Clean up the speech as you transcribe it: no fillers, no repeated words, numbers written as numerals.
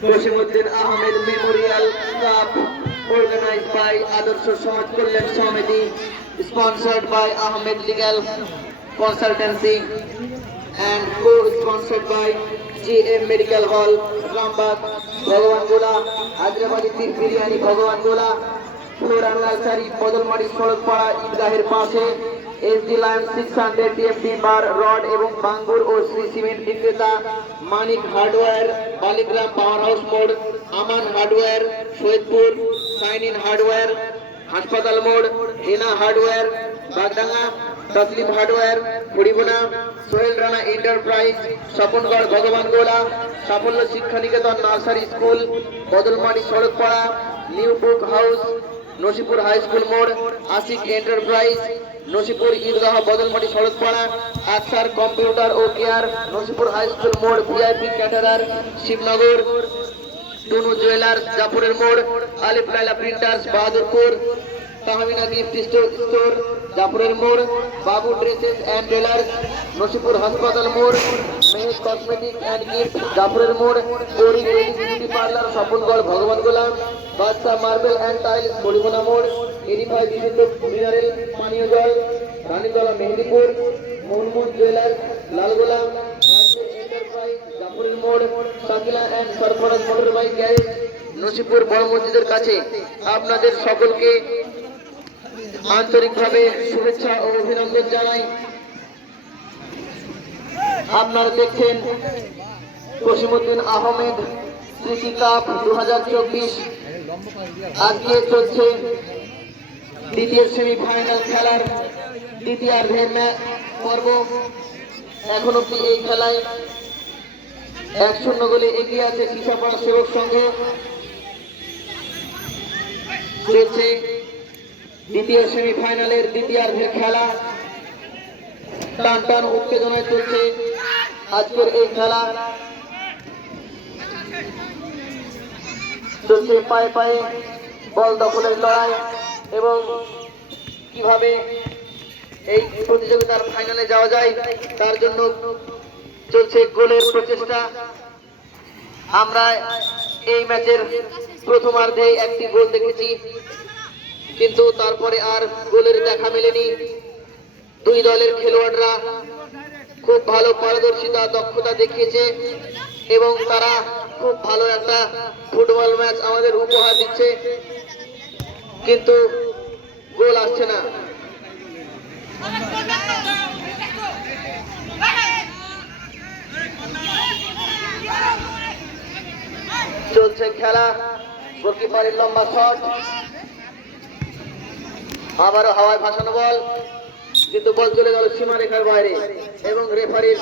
Kosimuddin Ahmed Memorial Cup organized by Adarsh Samaj Kalyan Samiti, sponsored by Ahmed Legal Consultancy and co-sponsored by GM Medical Hall, Rambagh, Bhagwan Gola, Hyderabadi Tir Biryani Bhagwan Gola, Floran Lalsari, Bodolmadi Solokpara, Idgahir Pashe, SD Line 600 TFT bar rod এবং বাঙ্গুর ও Shree cement বিক্রেতা Manik hardware Baligram power house মোড় Aman hardware Saidpur sign in hardware হাসপাতাল মোড় Hena hardware Bagdanga Taslim hardware Horibona Sohel Rana enterprise Swapangarh Bhagabangola Saphalya Shiksha Niketan nursery school Badalmari Sarakpara new book house Nasipur high school মোড় Ashiq enterprise Nasipur ঈদগাহ Badalmati Sarakpara Aksar computer ও care Nasipur high school মোড় VIP caterer Shibnagar Tunu jewellers জাফরের মোড় Alif Laila printers Bahadurpur Tahmina gift store জাফরের মোড় বাবু ড্রেসেস অ্যান্ড টেলার্স নসিপুর হাসপাতাল মোড় মেহেশ কসমেটিক অ্যান্ড গিফট জাফরের মোড় গৌরী বিউটি পার্লার স্বপনগড় ভগবান গোলাম বাদশা মার্বেল অ্যান্ড টাইলস হরিবোনা মোড় এরিফাই বিশুদ্ধ মিনারেল পানীয় জল রানীতলা মেহেদিপুর মোহাম্মদ জুয়েলার্স লালগোলা এন্টারপ্রাইজ জাফরের মোড় Shakila and Sarfaraz motor bike garage Nasipur বড় মসজিদের কাছে আপনাদের সকলকে আন্তরিকভাবে শুভেচ্ছা ও অভিনন্দন জানাই। আপনারা দেখছেন কসিমুদ্দিন আহমেদ স্মৃতি কাপ 2024 আজকে চলছে দ্বিতীয় সেমিফাইনাল খেলার দ্বিতীয়ার্ধের পর্ব। এখন অব্দি এই খেলায় 1-0 গোলে এগিয়ে আছে কৃষকপাড়া সেবক সংঘ। চলছে দ্বিতীয় সেমিফাইনালের দ্বিতীয়ার্ধের খেলা, টান টান উত্তেজনায় চলছে আজকের এই খেলা। চলছে পায়ে পায়ে বল দখলের লড়াই এবং কিভাবে এই প্রতিযোগিতার ফাইনালে যাওয়া যায় তার জন্য চলছে গোলের প্রচেষ্টা। আমরা এই ম্যাচের প্রথমার্ধে একটি গোল দেখেছি, কিন্তু তারপরে আর গোলের দেখা মেলেনি। দুই দলের খেলোয়াড়রা খুব ভালো পারদর্শিতা দক্ষতা দেখিয়েছে এবং তারা খুব ভালো একটা ফুটবল ম্যাচ আমাদের উপহার দিচ্ছে, কিন্তু গোল আসছে না। চলছে খেলা, গোলকিপারের লম্বা শট, আবারও হাওয়ায় ভাসানো বল, কিন্তু বল চলে গেল সীমারেখার বাইরে এবং রেফারির